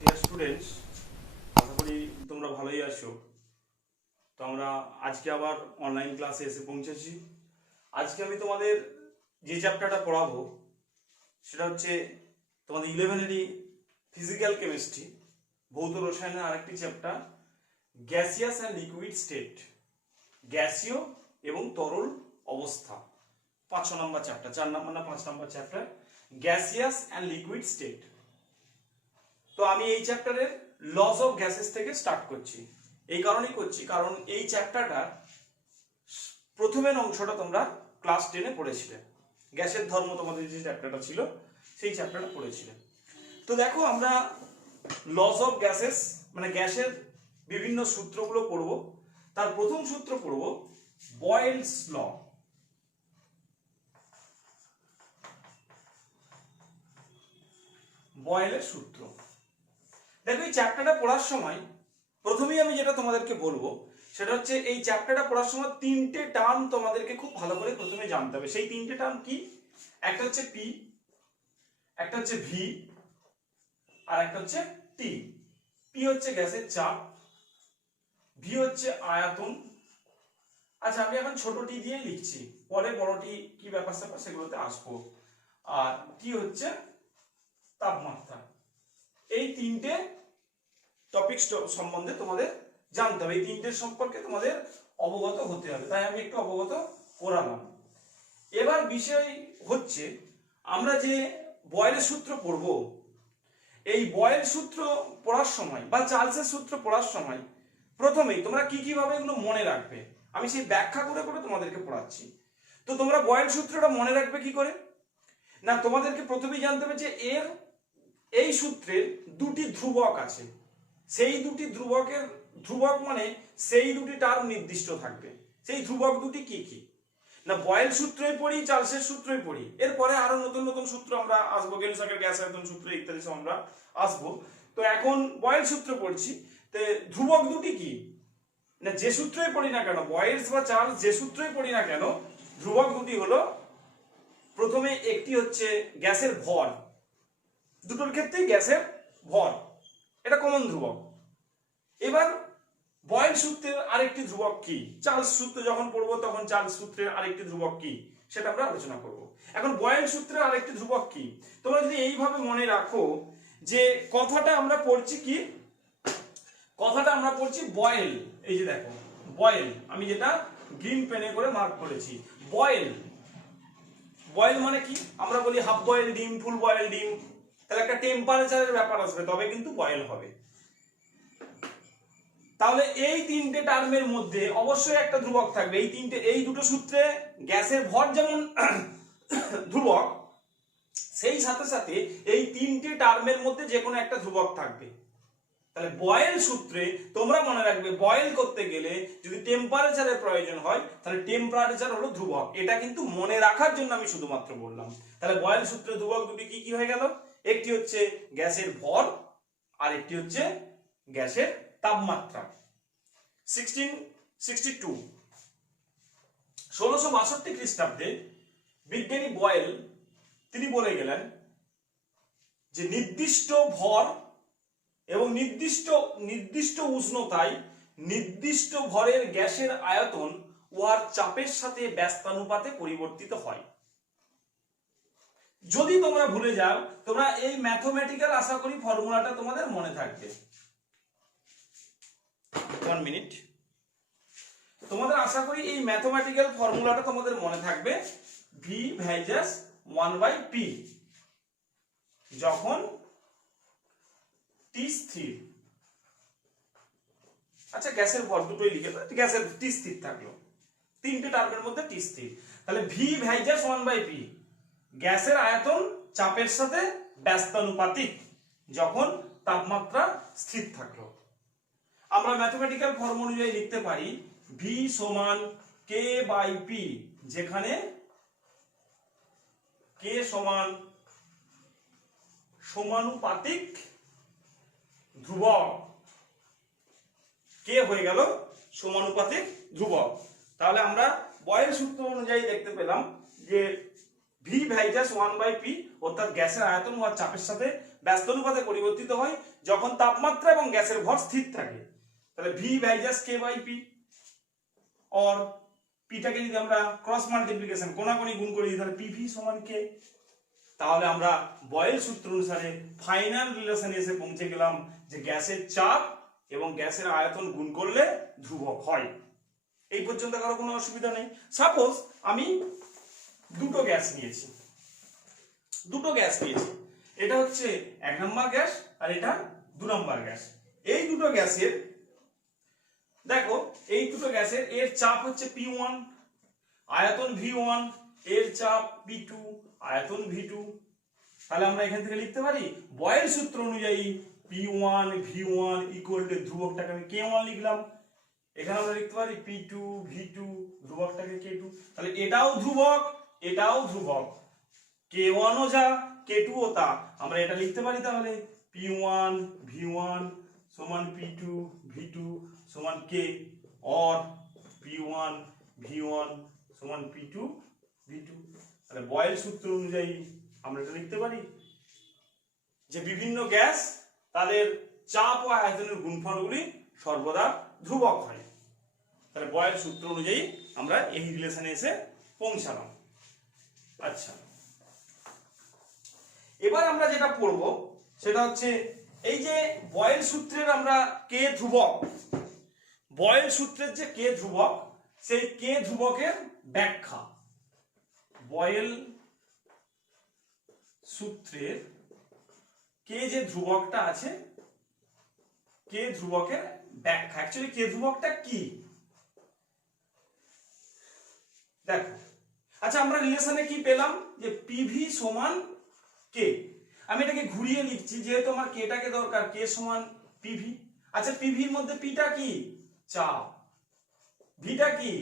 Dear students, আশা করি তোমরা ভালোই আছো। তো আমরা আজকে আবার অনলাইন ক্লাসে এসে পৌঁছেছি। আজকে আমি তোমাদের যে চ্যাপ্টারটা পড়াবো সেটা হচ্ছে তোমাদের 11এরই ফিজিক্যাল কেমিস্ট্রি, ভৌত রসায়নের আরেকটি chapter, gaseous and liquid state, গ্যাসীয় এবং তরল অবস্থা। 5 নম্বর চ্যাপ্টার, 4 নম্বর না 5 নম্বর chapter, gaseous and liquid state. তো আমি এই চ্যাপ্টারের লস অফ গ্যাসেস থেকে স্টার্ট করছি। এই কারণেই করছি কারণ এই চ্যাপ্টারটা প্রথমের অংশটা তোমরা ক্লাস 10-এ পড়েছিলে। গ্যাসের ধর্ম তোমাদের যে চ্যাপ্টারটা ছিল সেই চ্যাপ্টারটা পড়েছিলে। তো দেখো, আমরা লস অফ গ্যাসেস মানে গ্যাসের বিভিন্ন সূত্রগুলো পড়ব। তার প্রথম সূত্র পড়ব বয়েলস ল। বয়েলের সূত্র। দেখো, এই চ্যাপ্টারটা পড়ার সময় প্রথমেই আমি যেটা তোমাদেরকে বলবো সেটা হচ্ছে এই চ্যাপ্টারটা পড়ার সময় 3টে টার্ম তোমাদেরকে খুব ভালো করে প্রথমে জানতে হবে। সেই 3টে টার্ম কি? একটা হচ্ছে পি, একটা হচ্ছে ভি, আর একটা হচ্ছে টি। পি হচ্ছে গ্যাসের চাপ, ভি হচ্ছে আয়তন। আচ্ছা, আমি এখন ছোট টি দিয়ে লিখছি, পরে বড় টি কি ব্যাপার স্যাপার সেগুলোতে আসবো। আর টি হচ্ছে তাপমাত্রা। এই 3টে টপিক সম্বন্ধে তোমাদের জানতে হবে, এই 3টের সম্পর্কে তোমাদের অবগত হতে হবে। তাই আমি একটু অবগত করালাম। এবার বিষয় হচ্ছে আমরা যে বয়েলের সূত্র পড়ব, এই বয়েল সূত্র পড়ার সময় বা চার্লসের সূত্র পড়ার সময় প্রথমেই তোমরা কি কিভাবে এগুলো মনে রাখবে আমি সেই ব্যাখ্যা করে করে তোমাদেরকে পড়াচ্ছি। তো তোমরা বয়েল সূত্রটা মনে রাখবে কি করে? না, তোমাদেরকে প্রথমেই জানতে হবে যে এই সূত্রের দুটি ধ্রুবক আছে। সেই দুটি ধ্রুবক মানে সেই দুটি টার্ম নির্দিষ্ট থাকবে। সেই ধ্রুবক দুটি কি কি? না, বয়েল সূত্রই পড়ি, চার্লসের সূত্রই পড়ি, এরপরে আরো নতুন নতুন সূত্র আমরা আসবো, গেলসাকের গ্যাস আয়তন সূত্র ইত্যাদি সব আমরা আসবো। তো এখন বয়েল সূত্র পড়ছি। তো ধ্রুবক দুটি কি? না, যে সূত্রই পড়ি না কেন, বয়েলস বা চার্লস যে সূত্রই পড়ি না কেন, ধ্রুবক দুটি হলো, প্রথমে একটি হচ্ছে গ্যাসের ভর। দুটোর ক্ষেত্রেই গ্যাসের ভর, এটা কমন ধ্রুবক। এবার বয়েল সূত্রের আরেকটি ধ্রুবক কি? চার্লস সূত্র যখন পড়বো তখন চার্লস সূত্রের আরেকটি ধ্রুবক কি সেটা আমরা আলোচনা করব। এখন বয়েল সূত্রের আরেকটি ধ্রুবক কি? তোমরা যদি এইভাবে মনে রাখো যে কথাটা আমরা পড়ছি কি, কথাটা আমরা পড়ছি বয়েল। এই যে দেখো বয়েল, আমি যেটা গ্রিন পেনে করে মার্ক করেছি, বয়েল। বয়েল মানে কি? আমরা বলি হাফ বয়েল ডিম, ফুল বয়েল ডিম, তাহলে একটা টেম্পারেচারের ব্যাপার আসবে, তবে কিন্তু বয়েল হবে। তাহলে এই 3টে টার্মের মধ্যে অবশ্যই একটা ধ্রুবক থাকবে। এই দুটো সূত্রে গ্যাসের ভর যেমন ধ্রুবক, সেই সাথে সাথে এই 3টে টার্মের মধ্যে যে কোনো একটা ধ্রুবক থাকবে। তাহলে বয়েল সূত্রে তোমরা মনে রাখবে, বয়েল করতে গেলে যদি টেম্পারেচারের প্রয়োজন হয় তাহলে টেম্পারেচার হলো ধ্রুবক। এটা কিন্তু মনে রাখার জন্য আমি শুধুমাত্র বললাম। তাহলে বয়েল সূত্রে ধ্রুবক দুটি কি কি হয়ে গেল? একটি হচ্ছে গ্যাসের ভর, আর একটি হচ্ছে গ্যাসের তাপমাত্রা। 1662 খ্রিস্টাব্দে বিজ্ঞানী বয়েল তিনি বলে গেলেন যে নির্দিষ্ট ভর এবং নির্দিষ্ট উষ্ণতায় নির্দিষ্ট ভরের গ্যাসের আয়তন উহার চাপের সাথে ব্যস্তানুপাতে পরিবর্তিত হয়। যদি তোমরা ভুলে যাও, তোমরা এই ম্যাথমেটিক্যাল আশা করি ফর্মুলাটা তোমাদের মনে থাকবে। 1 মিনিট। তোমাদের আশা করি এই ম্যাথমেটিক্যাল ফর্মুলাটা তোমাদের মনে থাকবে, ভি ভাইজাস 1/p যখন টি স্থির। আচ্ছা, গ্যাসের ভর দুটোই লিখে দাও, গ্যাসের টি স্থির থাকলো, 3টে টার্মের মধ্যে টি স্থির। তাহলে ভি ভাইজাস 1/p, গ্যাসের আয়তন চাপের সাথে ব্যস্তানুপাতিক যখন তাপমাত্রা স্থির থাকলো। আমরা ম্যাথমেটিক্যাল ফর্মুলা অনুযায়ী লিখতে পারি ভি সমান কে বাই পি, যেখানে কে সমান সমানুপাতিক ধ্রুবক। কে হয়ে গেল সমানুপাতিক ধ্রুবক। তাহলে আমরা বয়েল সূত্র অনুযায়ী দেখতে পেলাম যে ভি ভাইজাস 1/p অর্থাৎ গ্যাসের আয়তন ও চাপের সাথে ব্যস্তানুপাতে পরিবর্তিত হয় যখন তাপমাত্রা এবং গ্যাসের ভর স্থির থাকে। তাহলে ভি ভাইজাস কে বাই পি, और পিটাকে যদি আমরা ক্রস মাল্টিপ্লিকেশন কোনাকুনি গুণ করি তাহলে পিভি সমান কে। তাহলে আমরা বয়েল সূত্র অনুসারে ফাইনাল রিলেশনে এসে পৌঁছে গেলাম যে গ্যাসের চাপ এবং গ্যাসের আয়তন গুণ করলে ধ্রুবক হয়। এই পর্যন্ত কারো কোনো অসুবিধা নেই। সাপোজ আমি দুটো গ্যাস নিয়েছি, এটা হচ্ছে 1 নম্বর গ্যাস আর এটা 2 নম্বর গ্যাস। এই দুটো গ্যাসের দেখো, এই দুটো গ্যাসের এর চাপ হচ্ছে P1, আয়তন V1, এর চাপ P2, আয়তন V2। তাহলে আমরা এখান থেকে লিখতে পারি বয়েল সূত্র অনুযায়ী P1 V1 ইকুয়াল টু ধ্রুবকটাকে আমি K1 লিখলাম, এখানে আমরা লিখতে পারি P2 V2 ধ্রুবকটাকে K2। তাহলে এটাও ধ্রুবক, এটাও ধ্রুবক, K1 ও যা K2 ও তা। আমরা এটা লিখতে পারি তাহলে P1 V1 সমান P2 V2 সমান K, और P1 V1 সমান P2 V2। তাহলে বয়েল সূত্র অনুযায়ী আমরা এটা লিখতে পারি যে বিভিন্ন গ্যাস তাদের চাপ ও আয়তনের গুণফলগুলি সর্বদা ধ্রুবক হয়। তাহলে বয়েল সূত্র অনুযায়ী আমরা এই রিলেশনে এসে পৌঁছালাম। আচ্ছা, এবার আমরা যেটা পড়ব সেটা হচ্ছে এই যে বয়েল সূত্রের আমরা কে ধ্রুবক, বয়েল সূত্রের যে কে ধ্রুবক সেই কে ধ্রুবকের ব্যাখ্যা। বয়েল সূত্রের কে যে ধ্রুবকটা আছে, কে ধ্রুবকের ব্যাখ্যা। অ্যাকচুয়ালি কে ধ্রুবকটা কি দেখো। আচ্ছা, আমরা রিলেশনে কি পেলাম যে পিভি সমান কে। আমি এটাকে ঘুরিয়ে লিখছি যেহেতু আমার কেটাকে দরকার, কে সমান পিভি। আচ্ছা, পিভির মধ্যে পিটা কি চাপ, ভিটা কি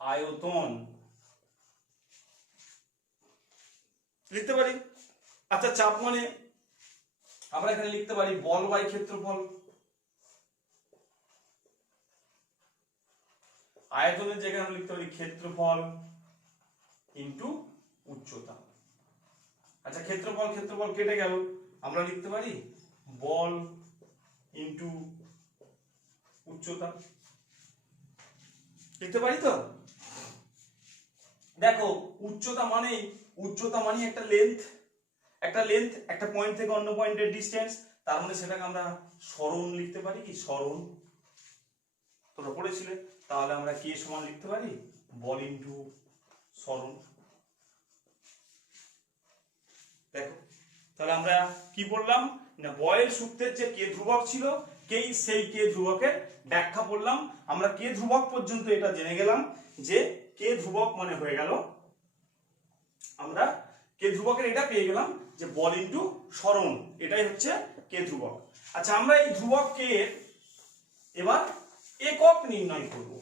আয়তন, লিখতে পারি। আচ্ছা, চাপ মানে আমরা এখানে লিখতে পারি বল বাই ক্ষেত্রফল, আয়তনের জায়গায় আমরা লিখতে পারি ক্ষেত্রফল ইনটু উচ্চতা। আচ্ছা, ক্ষেত্রফল কেটে গেল, আমরা লিখতে পারি বল ইনটু উচ্চতা, লিখতে পারি তো। দেখো, উচ্চতা মানেই একটা লেন্থ, একটা পয়েন্ট থেকে অন্য পয়েন্টের ডিসটেন্স, তার মানে সেটাকে আমরা সরণ লিখতে পারি কি সরণ, তোমরা পড়েছিলে। তাহলে আমরা কে সমান লিখতে পারি বল ইনটু সরণ। দেখো, তাহলে আমরা কি বললাম না, বয়েল সূত্রের যে কে ধ্রুবক ছিল সেই কে ধ্রুবকের ব্যাখ্যা পড়লাম। আমরা কে ধ্রুবক পর্যন্ত এটা জেনে গেলাম যে কে ধ্রুবক মানে হয়ে গেল, আমরা কে ধ্রুবকের এটা পেয়ে গেলাম যে বল ইনটু সরণ, এটাই হচ্ছে কে ধ্রুবক। আচ্ছা, আমরা এই ধ্রুবক কে এবার একক নির্ণয় করব।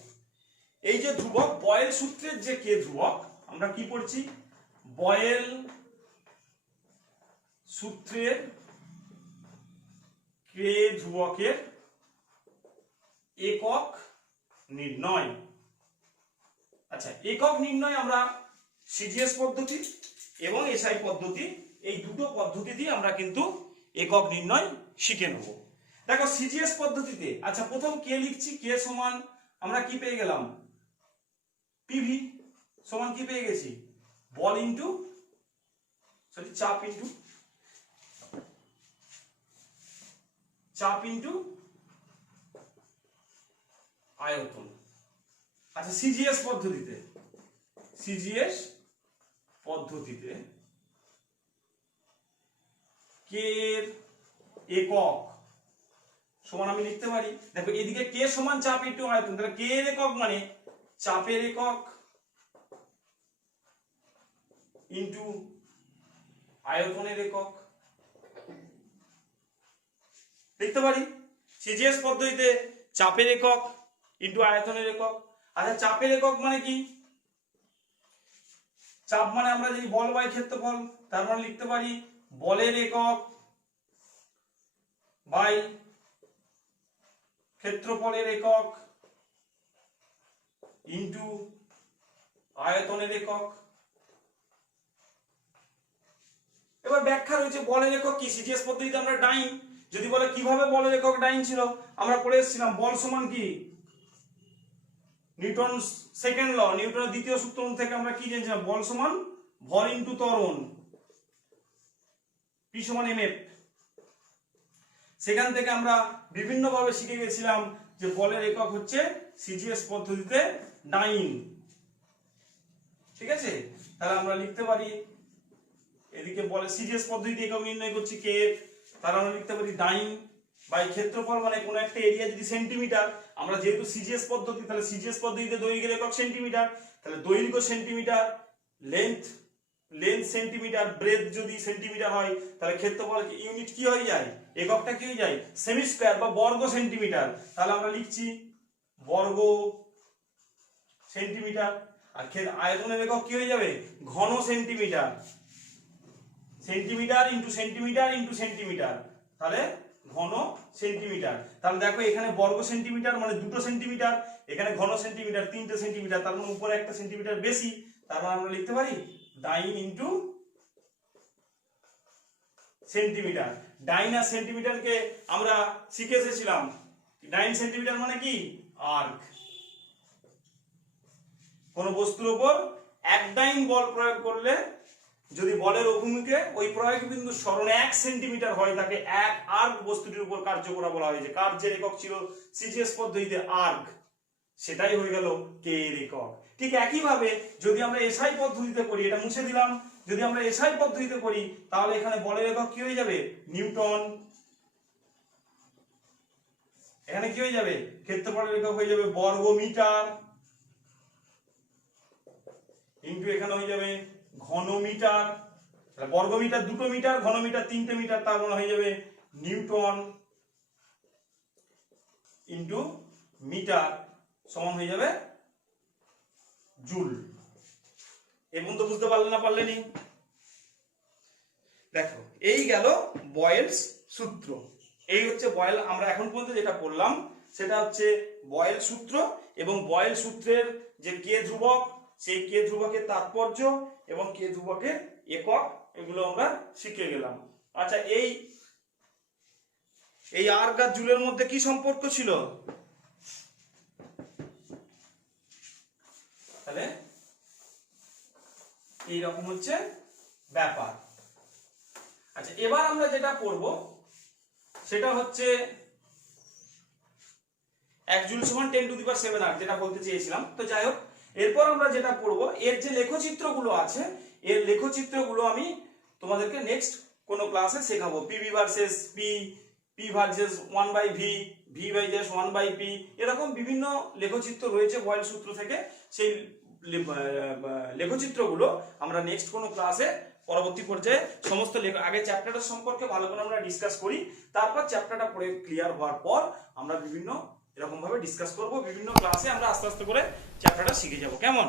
এই যে ধ্রুবক বয়েল সূত্রের যে কে ধ্রুবক, আমরা কি পড়ছি বয়েল সূত্রের কে ধ্রুবকের একক নির্ণয়। আচ্ছা, একক নির্ণয় আমরা সিজিএস পদ্ধতি এবং এসআই পদ্ধতি, এই দুটো পদ্ধতি দিয়ে আমরা কিন্তু একক নির্ণয় শিখে নেব। দেখো, সিজিএস পদ্ধতিতে আচ্ছা প্রথম কে লিখছি, কে সমান আমরা কি পেয়ে গেলাম পিভি সমান কি পেয়ে গেছি বল ইনটু চাপ ইনটু আয়তন। আচ্ছা, সিজিএস পদ্ধতিতে কে এর একক সমান আমি লিখতে পারি, দেখো এদিকে কে সমান চাপ ইনটু আয়তন, তাহলে কে এর একক মানে চাপের একক ইনটু আয়তনের একক, লিখতে পারি। সিজিএস পদ্ধতিতে চাপের একক ইনটু আয়তনের একক। আচ্ছা, চাপের একক মানে কি, চাপ মানে আমরা জানি বল বাই ক্ষেত্রফল, তার মানে লিখতে পারি বলের একক বাই ক্ষেত্রফলের একক ইনটু আয়তনের একক। এবার ব্যাখ্যা রয়েছে বলের একক কি, সিজিএস পদ্ধতিতে আমরা ডাইন, যদি বলে কিভাবে বলের একক ডাইন ছিল, আমরা পড়ে এসেছিলাম বল সমান কি নিউটন সেকেন্ড ল, নিউটনের দ্বিতীয় সূত্র থেকে আমরা কি জেনেছিলাম, বল সমান ভর ইনটু ত্বরণ, P সমান mf। সেখান থেকে আমরা বিভিন্ন ভাবে শিখে গেছিলাম যে বলের একক হচ্ছে সিজিএস পদ্ধতিতে ডাইন। ঠিক আছে, তাহলে আমরা লিখতে পারি এদিকে বলে সিজিএস পদ্ধতিতে একক নির্ণয় করছি কে, তাহলে আমরা লিখতে পারি ডাইন বাই ক্ষেত্রফল, মানে কোন একটা এরিয়া যদি সেন্টিমিটার, আমরা যেহেতু সিজিএস পদ্ধতি, তাহলে সিজিএস পদ্ধতিতে দৈর্ঘ্যের একক সেন্টিমিটার, তাহলে দৈর্ঘ্য সেন্টিমিটার, লেন্থ সেন্টিমিটার, ব্রেথ যদি সেন্টিমিটার হয়, তাহলে ক্ষেত্রফল ইউনিট কি হয়ে যায়, এককটা কি হয়ে যায় সেমি স্কয়ার বা বর্গ সেন্টিমিটার। তাহলে আমরা লিখছি বর্গ সেন্টিমিটার। আর আয়তনের একক কি হয়ে যাবে, ঘন centimetre, centimetre into centimetre into centimetre, তাহলে ঘন সেন্টিমিটার। তাহলে দেখো এখানে বর্গ সেন্টিমিটার মানে 2 সেন্টিমিটার, এখানে ঘন সেন্টিমিটার 3 সেন্টিমিটার, তার মানে উপরে 1 সেন্টিমিটার বেশি, তার মানে আমরা লিখতে পারি ডাইন ইনটু সেন্টিমিটার। ডাইন আর সেন্টিমিটারকে আমরা শিখে এসেছিলাম, ডাইন সেন্টিমিটার মানে কি আর্ক। কোন বস্তুর উপর এক ডাইন বল প্রয়োগ করলে যদি বলের অভিমুখে ওই প্রয়োগ বিন্দু সরণ 1 সেন্টিমিটার হয়, তাকে এক আর্ক বস্তুটির উপর কার্য করা বলা হয়েছে। কার্যের একক ছিল সিজিএস পদ্ধতিতে আর্ক, সেটাই হয়ে গেল কে এর একক। ঠিক একই ভাবে যদি আমরা এসআই পদ্ধতিতে করি, এটা মুছে দিলাম, যদি আমরা এসআই পদ্ধতিতে করি তাহলে এখানে বলের একক কি হয়ে যাবে নিউটন, এখানে কি হয়ে যাবে ক্ষেত্রফলের একক হয়ে যাবে বর্গ মিটার, ইনটু এখানে হয়ে যাবে ঘন মিটার, বর্গ মিটার 2 মিটার, ঘন মিটার 3 মিটার, তার মানে হয়ে যাবে নিউটন ইনটু মিটার সমান হয়ে যাবে জুল। এবং তো বুঝতে পারলে না পারলেনি। দেখো এই গেল বয়েলস সূত্র, এই হচ্ছে বয়েল, আমরা এখন পর্যন্ত যেটা পড়লাম সেটা হচ্ছে বয়েল সূত্র, এবং বয়েল সূত্রের যে কে ধ্রুবক, সেই কে ধ্রুবকের তাৎপর্য এবং কে ধ্রুবকের একক, এগুলো আমরা শিখে গেলাম। আচ্ছা, এই আর্ক আর জুলের মধ্যে কি সম্পর্ক ছিল, তাহলে এইরকম হচ্ছে ব্যাপার। আচ্ছা, এবার আমরা যেটা পড়বো সেটা হচ্ছে 1 জুল সমান 10⁷ আর্ক, যেটা বলতে চেয়েছিলাম। তো যাই হোক, এরপর আমরা যেটা পড়বো, এর যে লেখচিত্রগুলো আছে, এর লেখচিত্রগুলো আমি তোমাদেরকে নেক্সট কোন ক্লাসে শেখাবো। PV versus P versus 1/v, V versus 1/p, এরকম বিভিন্ন লেখচিত্র রয়েছে বয়েল সূত্র থেকে। সেই লেখচিত্রগুলো আমরা নেক্সট কোন ক্লাসে পরবর্তী পর্যায়ে সমস্ত আগে চ্যাপ্টারটা সম্পর্কে ভালো করে আমরা ডিসকাস করি, তারপর চ্যাপ্টারটা পড়ে ক্লিয়ার হওয়ার পর আমরা বিভিন্ন এরকম ভাবে ডিসকাস করব। বিভিন্ন ক্লাসে আমরা আস্তে আস্তে করে চ্যাপ্টারটা শিখে যাব। কেমন?